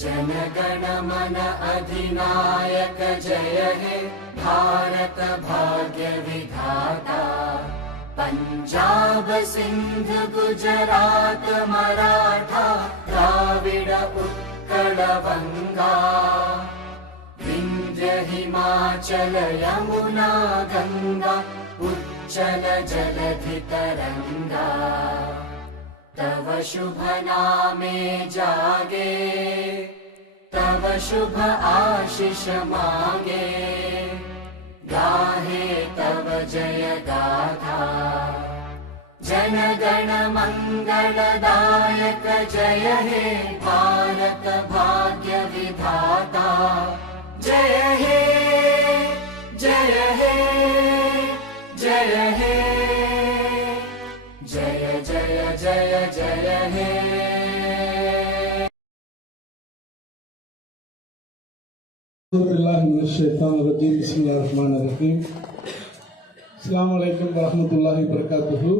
जनगण मन अधिनायक जय हे भारत भाग्य विधाता। पंजाब सिंध गुजरात मराठा द्राविड उत्कल बंगा। विंध्य हिमाचल यमुना गंगा उच्चल जलधि तरंगा। तव शुभ नामे जागे तव शुभ आशीष मांगे। गाहे तव जय गाथा जनगण मंगलदायक जय हे भारत भाग्य विधाता। जय हे जय हे जय हे जय जय जय जय हे। बिस्मिल्लाहिर्रहमानिर्रहीम। अस्सलामु अलैकुम வரஹ்மத்துல்லாஹி வபரகாத்துஹு।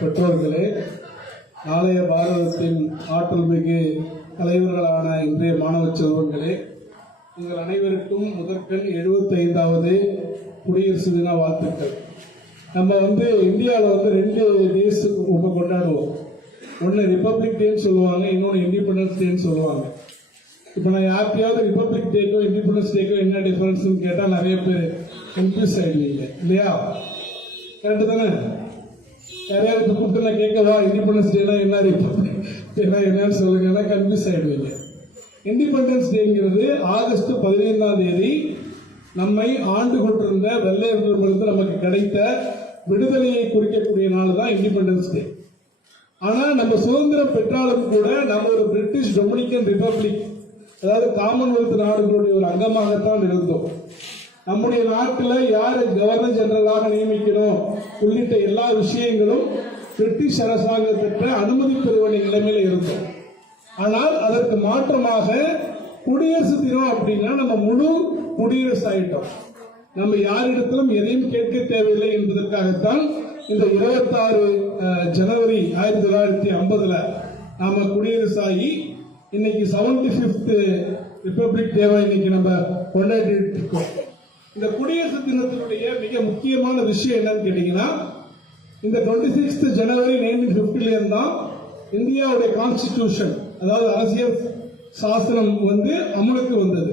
பெற்றோர்களே, நாளைய பாரதத்தின் ஆற்றல் மிகு தலைவர்களான இன்றைய மாணவ செல்வங்களே, உங்கள் அனைவருக்கும் முதற்கண் 75வது குடியரசு தின வாழ்த்துக்கள். நம்ம இந்தியாவில் 2 டேஸ் ரொம்ப கொண்டாடுவோம். ஒன்று ரிப்பப்ளிக் டேன்னு சொல்லுவாங்க, இன்னொன்று இண்டிபெண்டன்ஸ் டேன்னு சொல்லுவாங்க. இப்போ நான் யார்கிட்டயாவது ரிப்பப்ளிக் டேக்கோ இண்டிபெண்டன்ஸ் டேக்கோ என்ன டிஃபரன்ஸ்னு கேட்டால் நிறைய பேர் கன்ஃபியூஸ் ஆகிடுவீங்க இல்லையா? கரெக்டு தானே? யாரையாவது கூப்பிட்டு நான் கேட்கவா இண்டிபெண்டன்ஸ் டேனா என்ன, ரிப்பப்ளிக் டேனா என்னன்னு சொல்லுங்கன்னா கன்ஃபியூஸ் ஆகிடுவீங்க. இண்டிபெண்டன்ஸ் டேங்கிறது ஆகஸ்ட் 15ஆம் தேதி நம்மை ஆண்டு கொண்டிருந்த வெள்ளையர்களிடமிருந்து நமக்கு கிடைத்த விடுதலையை குறிக்கக்கூடிய நாள் தான் இண்டிபெண்டன்ஸ் டே. ஆனா நம்ம சுதந்திரம் பெற்றாலும் கூட நம்ம ஒரு பிரிட்டிஷ் டொமினிக்கன் ரிப்பப்ளிக், அதாவது காமன்வெல்த் நாடுகளுடைய ஒரு அங்கமாகத்தான் இருந்தோம். நம்முடைய நாட்டில் யாரை கவர்னர் ஜெனரலாக நியமிக்கணும் உள்ளிட்ட எல்லா விஷயங்களும் பிரிட்டிஷ் அரசாங்கத்திற்கு அனுமதி பெற வேண்டிய நிலைமையில இருந்தோம். ஆனால் அதற்கு மாற்றமாக குடியரசு தினம் அப்படின்னா நம்ம முழு குடியரசு ஆயிட்டோம். நம்ம யாரிடத்திலும் எதையும் கேட்க தேவையில்லை என்பதற்காகத்தான் இந்த 26 ஜனவரி 1950 நாம குடியரசாகி இன்னைக்கு 75th ரிப்பப்ளிக் டேவை இன்னைக்கு நம்ம கொண்டாடிட்டு இருக்கோம். இந்த குடியரசு தினத்தினுடைய மிக முக்கியமான விஷயம் என்னன்னு கேட்டீங்கன்னா, இந்த 26th ஜனவரி 1950 தான் இந்தியாவுடைய கான்ஸ்டிடியூஷன், அதாவது அரசியல் சாசனம் அமலுக்கு வந்தது.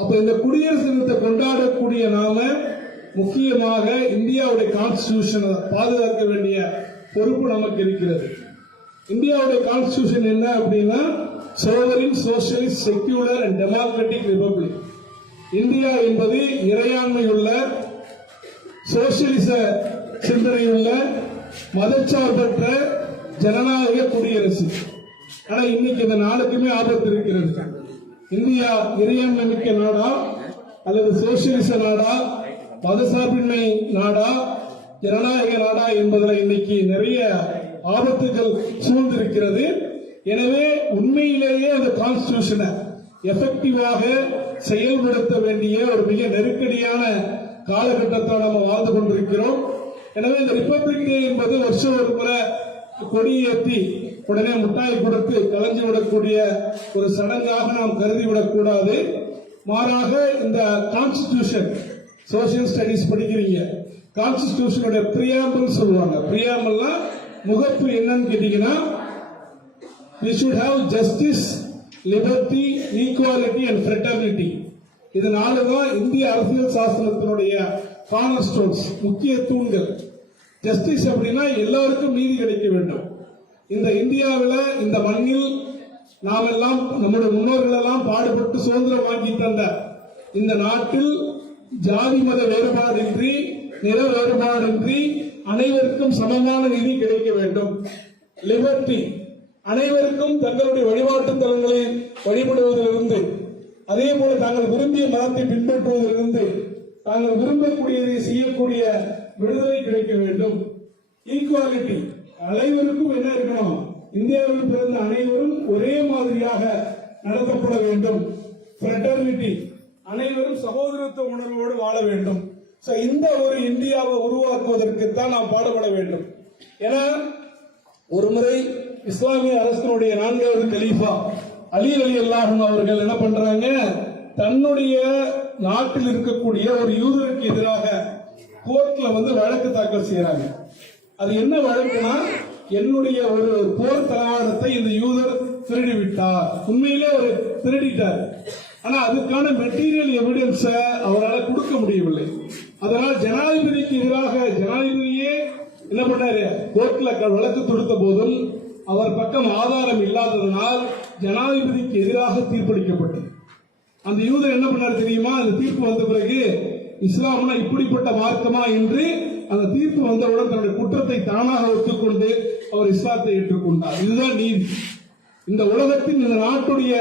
அப்ப இந்த குடியரசு தினத்தை கொண்டாடக்கூடிய நாம முக்கியமாக இந்தியாவுடைய கான்ஸ்டிடியூஷனை பாதுகாக்க வேண்டிய பொறுப்பு நமக்கு இருக்கிறது. இந்தியாவுடைய கான்ஸ்டிடியூஷன் என்ன அப்படின்னா, sovereign socialist secular and democratic republic. India என்பது இறையாண்மையுள்ள, சோசியலிச சிந்தனையுள்ள, மதச்சார்பற்ற ஜனநாயக குடியரசு. ஆனா இன்னைக்கு இந்த நாளுக்குமே ஆபத்து இருக்கிறது. இந்தியா இறையாண்மை மிக்க நாடா அல்லது சோசியலிச நாடா, மதசார்பின்மை நாடா, ஜனநாயக நாடா என்பதில் இன்னைக்கு நிறைய ஆபத்துகள் சூழ்ந்திருக்கிறது. எனவே உண்மையிலேயே அந்த கான்ஸ்டிடியூஷனை எஃபெக்டிவாக செயல்படுத்த வேண்டிய ஒரு மிக நெருக்கடியான காலகட்டத்தை நம்ம வாழ்ந்து கொண்டிருக்கிறோம். எனவே இந்த ரிப்பப்ளிக் டே என்பது வருஷம் ஒரு முறை கொடியேற்றி உடனே முட்டாய் கொடுத்து கலைஞ்சு விடக்கூடிய ஒரு சடங்காக நாம் கருதிவிடக் கூடாது. மாறாக இந்த கான்ஸ்டிடியூஷன், சோசியல் ஸ்டடிஸ் படிக்கிறீங்க, கான்ஸ்டிடியூஷனுடைய பிரியாம்பிள் சொல்லுவாங்க. பிரியாம்பிள்னா முகப்பு என்னன்னு கேட்டீங்கன்னா, we should have justice, liberty, equality and fraternity. இது 4 தான் இந்திய அரசியல் சாசனத்தினுடைய கார்னர் ஸ்டோன்ஸ், முக்கிய தூண்கள். ஜஸ்டிஸ் அப்படின்னா எல்லாருக்கும் நீதி கிடைக்க வேண்டும். இந்த இந்தியாவில், இந்த மண்ணில் நாமெல்லாம் நம்முடைய முன்னோர்கள் எல்லாம் பாடுபட்டு சுதந்திரம் வாங்கி தந்த இந்த நாட்டில் ஜாதி மத வேறுபாடின்றி, நிற வேறுபாடின்றி அனைவருக்கும் சமமான நீதி கிடைக்க வேண்டும். லிபர்ட்டி, அனைவருக்கும் தங்களுடைய வழிபாட்டு தலங்களை வழிபடுவதிலிருந்து, அதே போல தாங்கள் விரும்பிய மதத்தை பின்பற்றுவதிலிருந்து தாங்கள் விரும்பக்கூடியதை செய்யக்கூடிய விடுதலை கிடைக்க வேண்டும். ஈக்குவாலிட்டி, அனைவருக்கும் என்ன இருக்கணும், இந்தியாவில் பிறந்த அனைவரும் ஒரே மாதிரியாக நடத்தப்பட வேண்டும். ஃப்ரெட்டர்னிட்டி, அனைவரும் சகோதரத்துவ உணர்வோடு வாழ வேண்டும். இந்த ஒரு இந்தியாவை உருவாக்குவதற்கு தான் நாம் பாடுபட வேண்டும். ஏன்னா ஒரு முறை இஸ்லாமிய அரசினுடைய 4வது கலீஃபா அலி ரலியல்லாஹு அன்ஹு அவர்கள் என்ன பண்றாங்க, தன்னுடைய நாட்டில் இருக்கக்கூடிய ஒரு யூதருக்கு எதிராக கோர்ட்ல வழக்கு தாக்கல் செய்யறாங்க. அது என்ன வழக்குனா, என்னுடைய ஒரு போர் தளவாடத்தை இந்த யூதர் திருடி விட்டார், உண்மையிலே ஒரு திருடிட்டார், ஆனா அதுக்கான மெட்டீரியல் எவிடன்ஸ அவரால் கொடுக்க முடியவில்லை. அதனால் ஜனாதிபதிக்கு எதிராக ஜனாதிபதியே என்ன பண்ணாரு, கோர்ட்ல வழக்கு தொடுத்த போதும் அவர் பக்கம் ஆதாரம் இல்லாததனால் ஜனாதிபதிக்கு எதிராக தீர்ப்பளிக்கப்பட்டது. அந்த யூதர் என்ன பண்ணார் தெரியுமா, அந்த தீர்ப்பு வந்த பிறகு இஸ்லாம்னா இப்படிப்பட்ட மார்க்கமா என்று அந்த தீர்ப்பு வந்தவுடன் தன்னுடைய குற்றத்தை தானாக ஒத்துக்கொண்டு அவர் இஸ்லாத்தை ஏற்றுக்கொண்டார். இதுதான் நீதி. இந்த உலகத்தின் இந்த நாட்டுடைய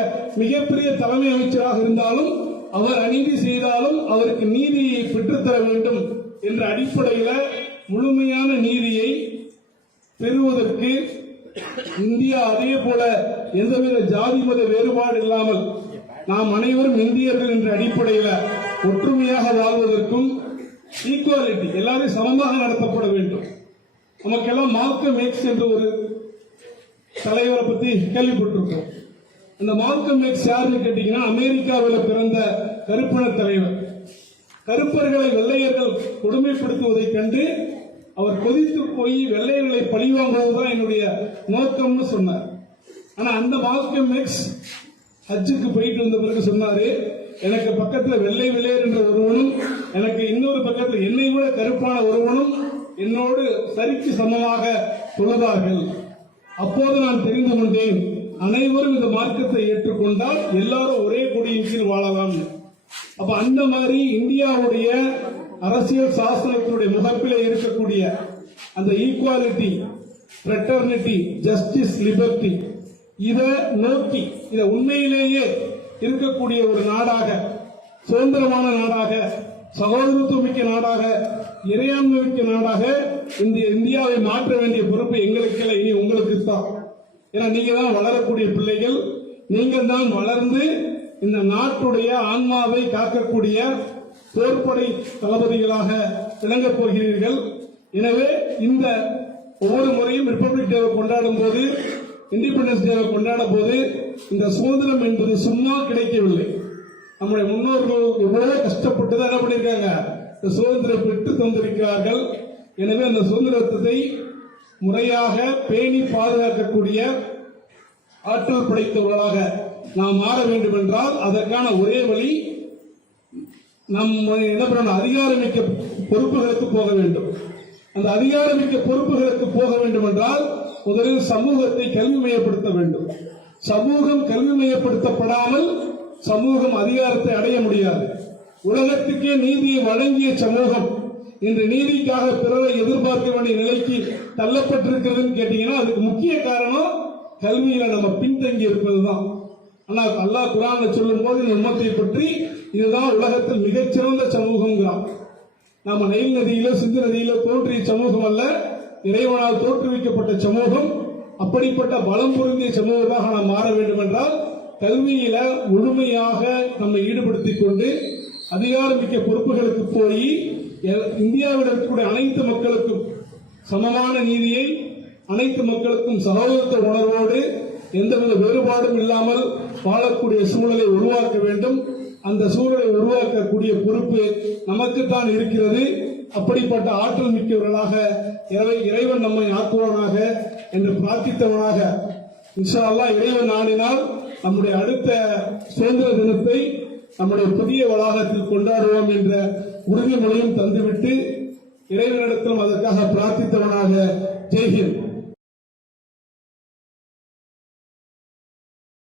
மிகப்பெரிய தலைமை அமைச்சராக இருந்தாலும் அவர் அநீதி செய்தாலும் அவருக்கு நீதியை பெற்றுத்தர வேண்டும் என்ற அடிப்படையில் முழுமையான நீதியை பெறுவதற்கு இந்தியா அதே போல எந்தவித ஜாதி மத வேறுபாடு இல்லாமல் நாம் அனைவரும் இந்தியர்கள் என்ற அடிப்படையில் ஒற்றுமையாக வாழ்வதற்கும் ஈக்குவாலிட்டி, எல்லாரும் சமமாக நடத்தப்பட வேண்டும். நமக்கெல்லாம் மால்கம் எக்ஸ் என்ற ஒரு தலைவரை பத்தி கேள்விப்பட்டிருக்கோம். அந்த மால்கம் எக்ஸ் யாருன்னு கேட்டீங்கன்னா, அமெரிக்காவில் பிறந்த கருப்பின தலைவர். கருப்பர்களை வெள்ளையர்கள் கொடுமைப்படுத்துவதை கண்டு அவர் கொதித்து போய் வெள்ளையர்களை பழிவாங்குவதுதான் என்னுடைய நோக்கம்னு சொன்னார். ஆனா அந்த மால்கம் எக்ஸ் ஹஜ்ஜுக்கு போயிட்டு வந்த பிறகு சொன்னாரு, எனக்கு பக்கத்துல வெள்ளை வெள்ளையர் என்ற ஒருவனும், எனக்கு இன்னொரு பக்கத்தில் என்னை விட கருப்பான ஒருவனும் என்னோடு சரிக்கு சமமாக தொழுதார்கள். அப்போது நான் தெரிந்து கொண்டேன், அனைவரும் இந்த மார்க்கத்தை ஏற்றுக்கொண்டால் எல்லாரும் ஒரே கொடியின் கீழ் வாழலாம். அப்ப அந்த மாதிரி இந்தியாவுடைய அரசியல் சாசனத்தினுடைய முகப்பிலே இருக்கக்கூடிய அந்த ஈக்குவாலிட்டி, ஃப்ரெட்டர்னிட்டி, ஜஸ்டிஸ், லிபர்ட்டி, இதை நோக்கி இதை உண்மையிலேயே இருக்கக்கூடிய ஒரு நாடாக, சுதந்திரமான நாடாக, சகோதரத்துவமிக்க நாடாக, இறையாண்மை மிக்க நாடாக இந்தியாவை மாற்ற வேண்டிய பொறுப்பு எங்களுக்கு இல்லை, இனி உங்களுக்கு தான். ஏன்னா நீங்க தான் வளரக்கூடிய பிள்ளைகள், நீங்கள் தான் வளர்ந்து இந்த நாட்டுடைய ஆன்மாவை காக்கக்கூடிய போர்ப்படை தளபதிகளாக விளங்கப் போகிறீர்கள். எனவே இந்த ஒவ்வொரு முறையும் ரிப்பப்ளிக் டேவை கொண்டாடும் போது, இண்டிபெண்டன்ஸ் டேவை கொண்டாடும் போது, இந்த சுதந்திரம் என்பது சும்மா கிடைக்கவில்லை. நம்முடைய முன்னோர்கள் எவ்வளவு கஷ்டப்பட்டு தான் என்ன பண்ணிருக்காங்க, இந்த சுதந்திரம் பெற்று தந்திருக்கிறார்கள். எனவே அந்த சுதந்திரத்தை முறையாக பேணி பாதுகாக்கக்கூடிய ஆற்றல் படைத்தவர்களாக நாம் மாற வேண்டும் என்றால் அதற்கான ஒரே வழி, நம்ம என்ன பண்ணணும், அதிகாரமிக்க பொறுப்புகளுக்கு போக வேண்டும். அந்த அதிகாரமிக்க பொறுப்புகளுக்கு போக வேண்டும் என்றால் முதலில் சமூகத்தை கல்விமயப்படுத்த வேண்டும். சமூகம் கல்விமயப்படுத்தப்படாமல் சமூகம் அதிகாரத்தை அடைய முடியாது. உலகத்துக்கே நீதியை வழங்கிய சமூகம் இன்று நீதிக்காக பிறரை எதிர்பார்க்க வேண்டிய நிலைக்கு தள்ளப்பட்டிருக்கிறதுன்னு கேட்டீங்கன்னா, அதுக்கு முக்கிய காரணம் கல்வியில நம்ம பின்தங்கி இருப்பதுதான். ஆனா அல்லாஹ் குர்ஆன்ல சொல்லும் போது இந்த உம்மத்தை பற்றி இதுதான் உலகத்தில் மிகச்சிறந்த சமூகம்ங்கிறான். நாம நைல் நதியில, சிந்து நதியில தோன்றிய சமூகம் அல்ல, இறைவனால் தோற்றுவிக்கப்பட்ட சமூகம். அப்படிப்பட்ட பலம் பொருந்திய சமூகமாக நாம் மாற வேண்டும் என்றால் கல்வியில முழுமையாக நம்மை ஈடுபடுத்திக் கொண்டு அதிகாரமிக்க பொறுப்புகளுக்கு போய் இந்தியாவில் இருக்கக்கூடிய அனைத்து மக்களுக்கும் சமமான நீதியை, அனைத்து மக்களுக்கும் சகோதரத்துவ உணர்வோடு எந்தவித வேறுபாடும் இல்லாமல் வாழக்கூடிய சூழலை உருவாக்க வேண்டும். அந்த சூழலை உருவாக்கக்கூடிய பொறுப்பு நமக்குத்தான் இருக்கிறது. அப்படிப்பட்ட ஆற்றல் மிக்கவர்களாக இறைவன் நம்மை ஆக்குவானாக என்று பிரார்த்தித்தவனாக இன்ஷா அல்லாஹ் இறைவன் நாடினால் நம்முடைய அடுத்த சுதந்திர தினத்தை நம்முடைய புதிய வளாகத்தில் கொண்டாடுவோம் என்ற உறுதிமொழியும் தந்துவிட்டு இறைவனிடத்திலும் அதற்காக பிரார்த்தித்தவனாக ஜெய்ஹிந்த்.